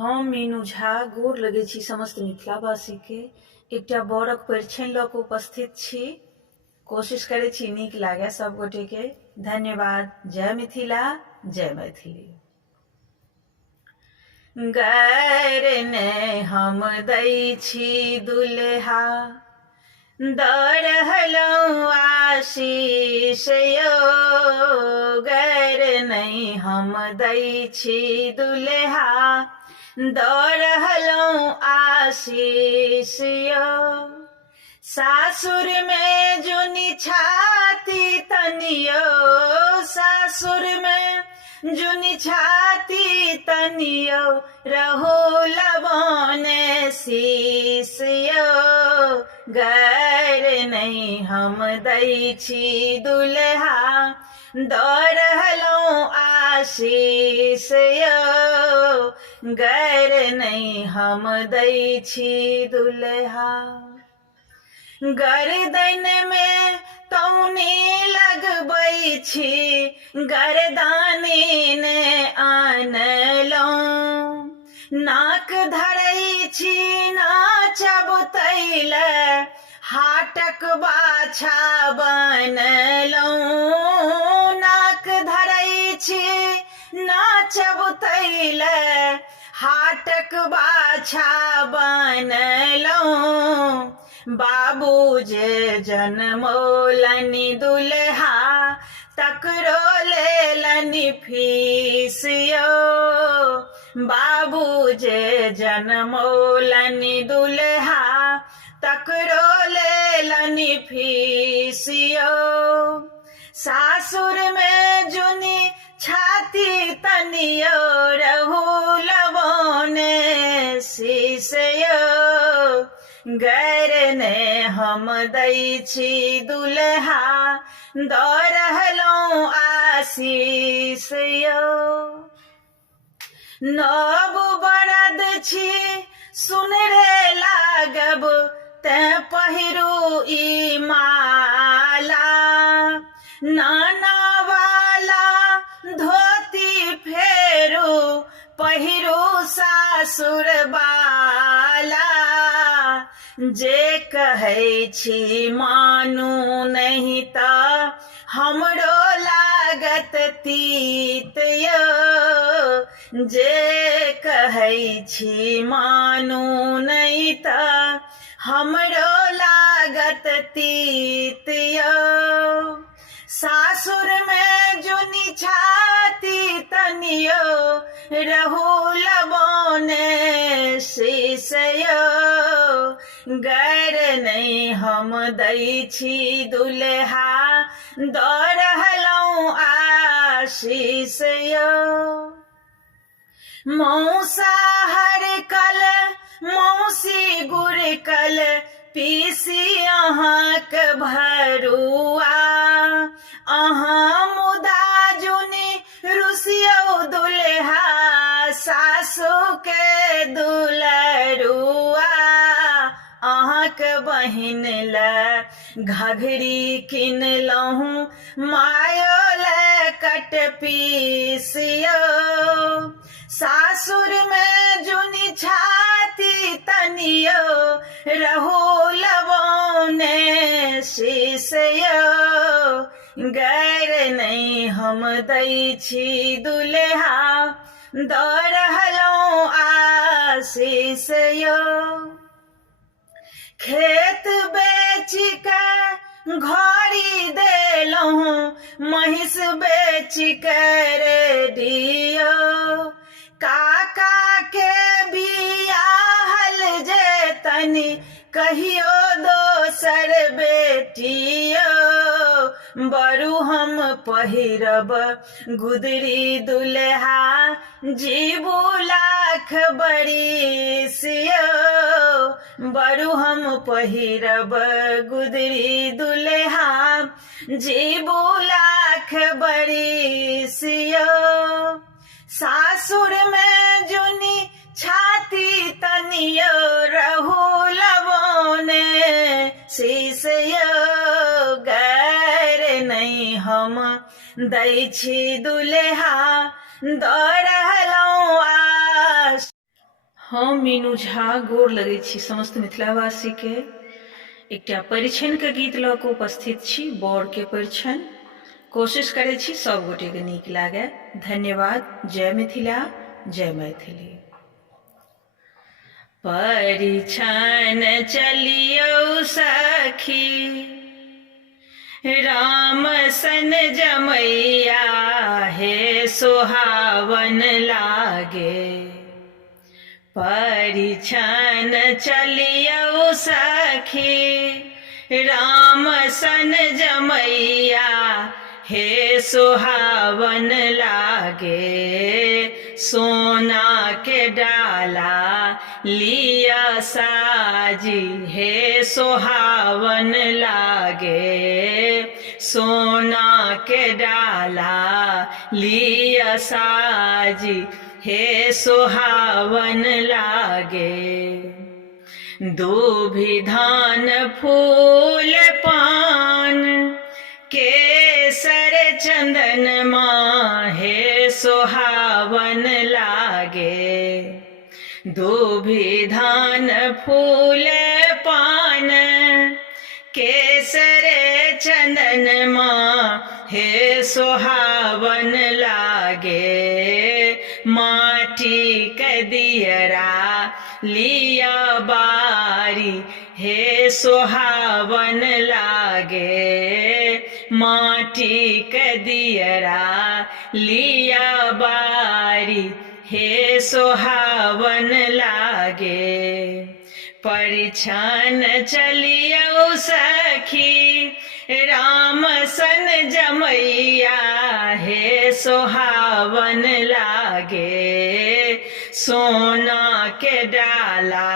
हम मीनू झा गोर लगै छी समस्त मिथिलावासी के। एकटा बरक परिछनि लऽ कऽ उपस्थित छी। कोशिश करै छी नीक लागे सब गोटे के। धन्यवाद। जय मिथिला, जय मैथिली। गैर ने हम दै छी दुल्हा, दऽ रहलहुँ आशीष यौ। गैर नहीं हम दै छी दुल्हा, दऽ रहलहुँ आशीष यौ। सासुर में जुनी छाती तनियो, सासुर में जुनी छाती तनियो, रहू लबोने शीश यौ। गैर नहीं हम दै छी दुल्हा, दऽ रहलहुँ आशीष यौ। गैर नहीं हम दै छी दुल्हा। गर्दन में तौनी लगबै छी, गर्दानी ने आनलहुँ। नाक धरै छी नाचब तैले, हाटक बाछा बनलहुँ। नाक धरै छी नाचब तैले, हाटक बाछा बनलहुँ। बाबू जे जनमौलनि दुल्हा, तकरो लेलनि फीस यौ। बाबू जे जनमौलनि दुल्हा, तकरो लेलनि फीस यौ। सासुर में जुनी छाती तनियो, रहू लबोने शीश यौ। गैर ने हम दै छी दुल्हा, दऽ रहलहुँ आशीष यौ। नव बरद छी सुनरे लागब, तेँ पहिरू ई माला। नाना वाला धोती फेरू, पहिरू सासुर वाला। जे कहै छी मानू नहीं तऽ, हमरो लागत तीत यौ। जे कहै छी मानू नहीं तऽ, हमरो लागत तीत यौ। सासुर में जुनी छाती तनियो, रहू लबोने शीश यौ। गैर नहीं हम दै छी दुल्हा, दऽ रहलहुँ आशीष यौ। मौसा हरकल मौसी गुरकल, पीसी अहाँक भरुआ। अहाँ मुदा जुनी रुसियौ दुल्हा, सासु के दुलरुआ। अहाँक बहिन ले घघरी किनलहुँ, मायो ले कटपीस यौ। सासुर में जुनी छाती तनियो, रहू लबोने शीश यौ। गैर नहीं हम दै छी दुल्हा, दऽ रहलहुँ आशीष यौ। खेत बेच के घड़ी देलहुँ, महिष बेच के रेडियो। काका के बियाहल जे तनि, कहियो दोसर बेटियो। बरु हम पहिरब गुदरी दुल्हा, जीबू लाख बरिस यौ। बरु हम पहिरब गुदरी दुल्हा, जीबू लाख बरिस यौ। सासुर में जुनी छाती तनियो, रहू लबोने शीश यौ। गैर नहीं हम दै छी दुल्हा, दऽ रहलहुँ आशीष। हम मीनू झा गोर लगै छी समस्त मिथिलावासी के। एकटा परिछन के गीत लऽ कऽ उपस्थित छी, बर के परिछन। कोशिश करै छी सब गोटे के नीक लागे। धन्यवाद। जय मिथिला, जय मैथिली। परिछन चलियौ सखी, राम सन जमैया हे सोहावन लागे। परिछन चलियौ सखी, राम सन जमैया हे सोहावन लागे। सोना के डाला लिया साजी हे सोहावन लागे। सोना के डाला लिया साजी हे सोहावन लागे। दूभि धान फूल पान केसर चंदन माँ हे सोहावन लागे। दूभि धान फूल पान केसर चंदन माँ हे सोहावन लागे। माटी के दियरा लिया बारी हे सोहावन लागे। माटी के दियरा लिया बारी हे सोहावन लागे। परिछन चलियौ सखी, राम सन जमैया हे सोहावन लागे। सोना के डाला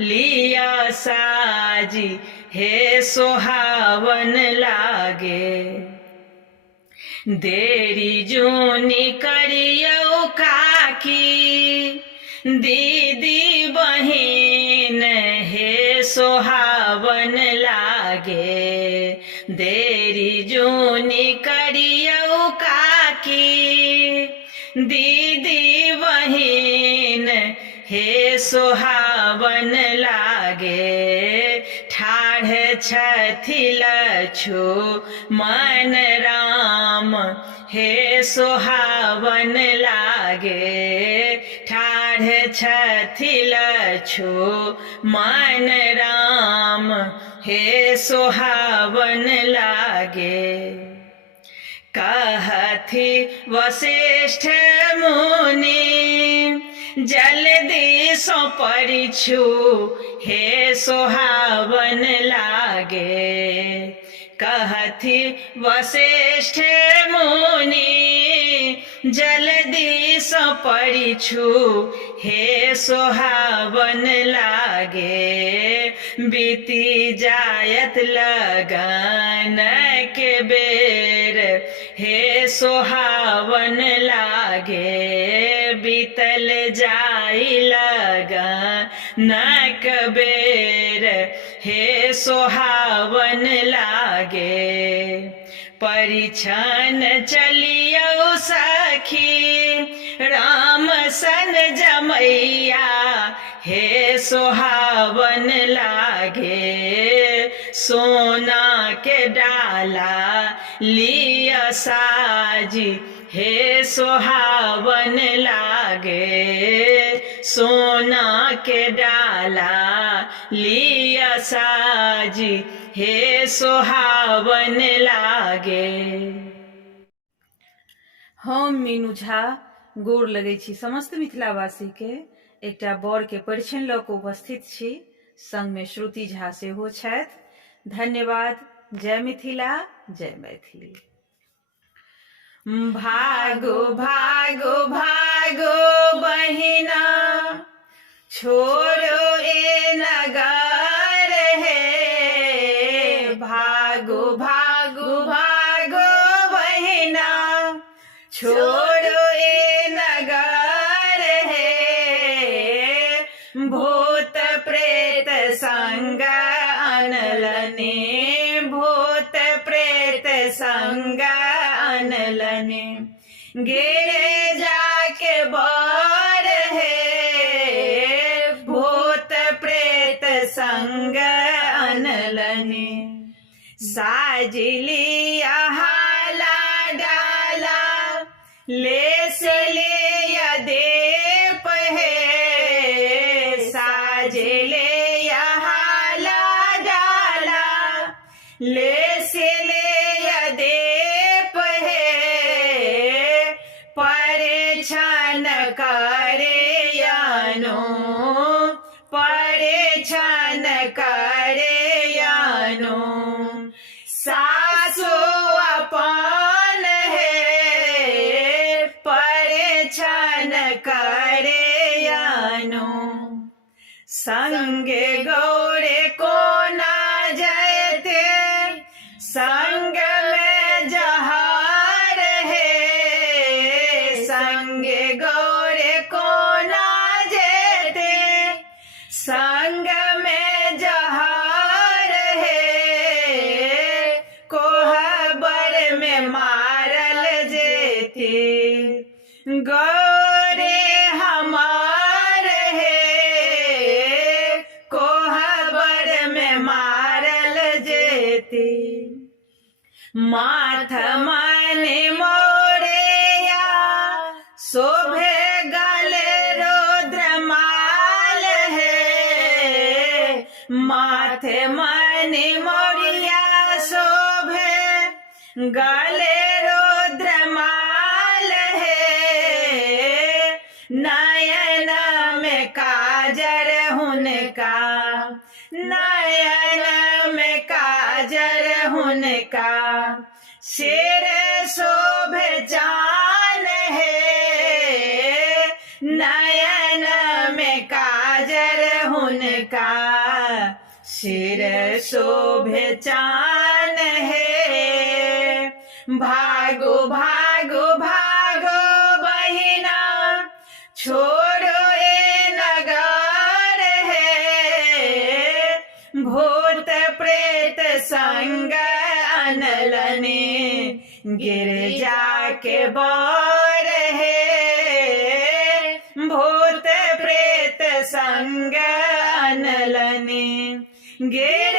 लिया साजी हे सोहावन लागे। देरी जूनी करियौ काकी, दीदी बहिन हे सोहावन लागे। देरी जूनी करियौ काकी, दीदी बहिन हे सोहावन लागे। ठाढ़ छथि लक्ष्मण राम हे सोहावन लागे। ठाढ़ छथि लक्ष्मण राम हे सोहावन लागे। कहथि वशिष्ठ मुनि जल्दी सो परिछु हे सोहावन लागे। कहथि वशिष्ठ मुनि जल्दी सो परिछु हे सोहावन लागे। बीती जायत लगन के बेर हे सोहावन लागे। बीतल जाई लगन के बेर हे सोहावन लागे। परिछन चलियौ सखी, राम सन जमैया हे सोहावन लागे। सोना के डाला लिया साजी हे सोहावन लागे। सोना के डाला लिया साजी हे सोहावन लागे। हम मीनू झा गोर लगै छी समस्त मिथिलावासी के। एकटा बर के परिछन लऽ कऽ उपस्थित छी, संग में श्रुति झा सेहो छथि। धन्यवाद। जय मिथिला, जय मैथिली। भागो भागो भागो बहिना, छोड़ो ए नगर है। भागो भागो भागो बहिना, छोड़ो ए नगर है। भूत प्रेत संग अनलने, भूत प्रेत संग अनलने। गिरे जाके बर है, संग अनलनी। साजिलिया हाला डाला ले से ले दे पहे। साजिले हाला डाला ले से ले दे पहे। परेशान करे यानो परेशान करे यानो। सासु अपन है परेशान करे यानो। संगे गौरे को ना जयते संग में जहार है। संगे गौरे को ना जयते संग में जहार है। कोहबर में मारल जेते गौरे हमार है। कोहबर में मारल जेते। माथ माने मोरेया शोभे गले रुद्रमाल है। माथे माने मोरिया शोभे गले रुद्रमाल है। नयन में काजर हुनका नयन में काजर हुनका। शेर शोभे जान है नयन में काजर हुनका। शेर शोभे चान है। भागो भागो भागो बहिना छोड़ो ए नगर है। भूत प्रेत संग अनलनी गिरजा के बर है। भूत प्रेत संग अनलनी गिर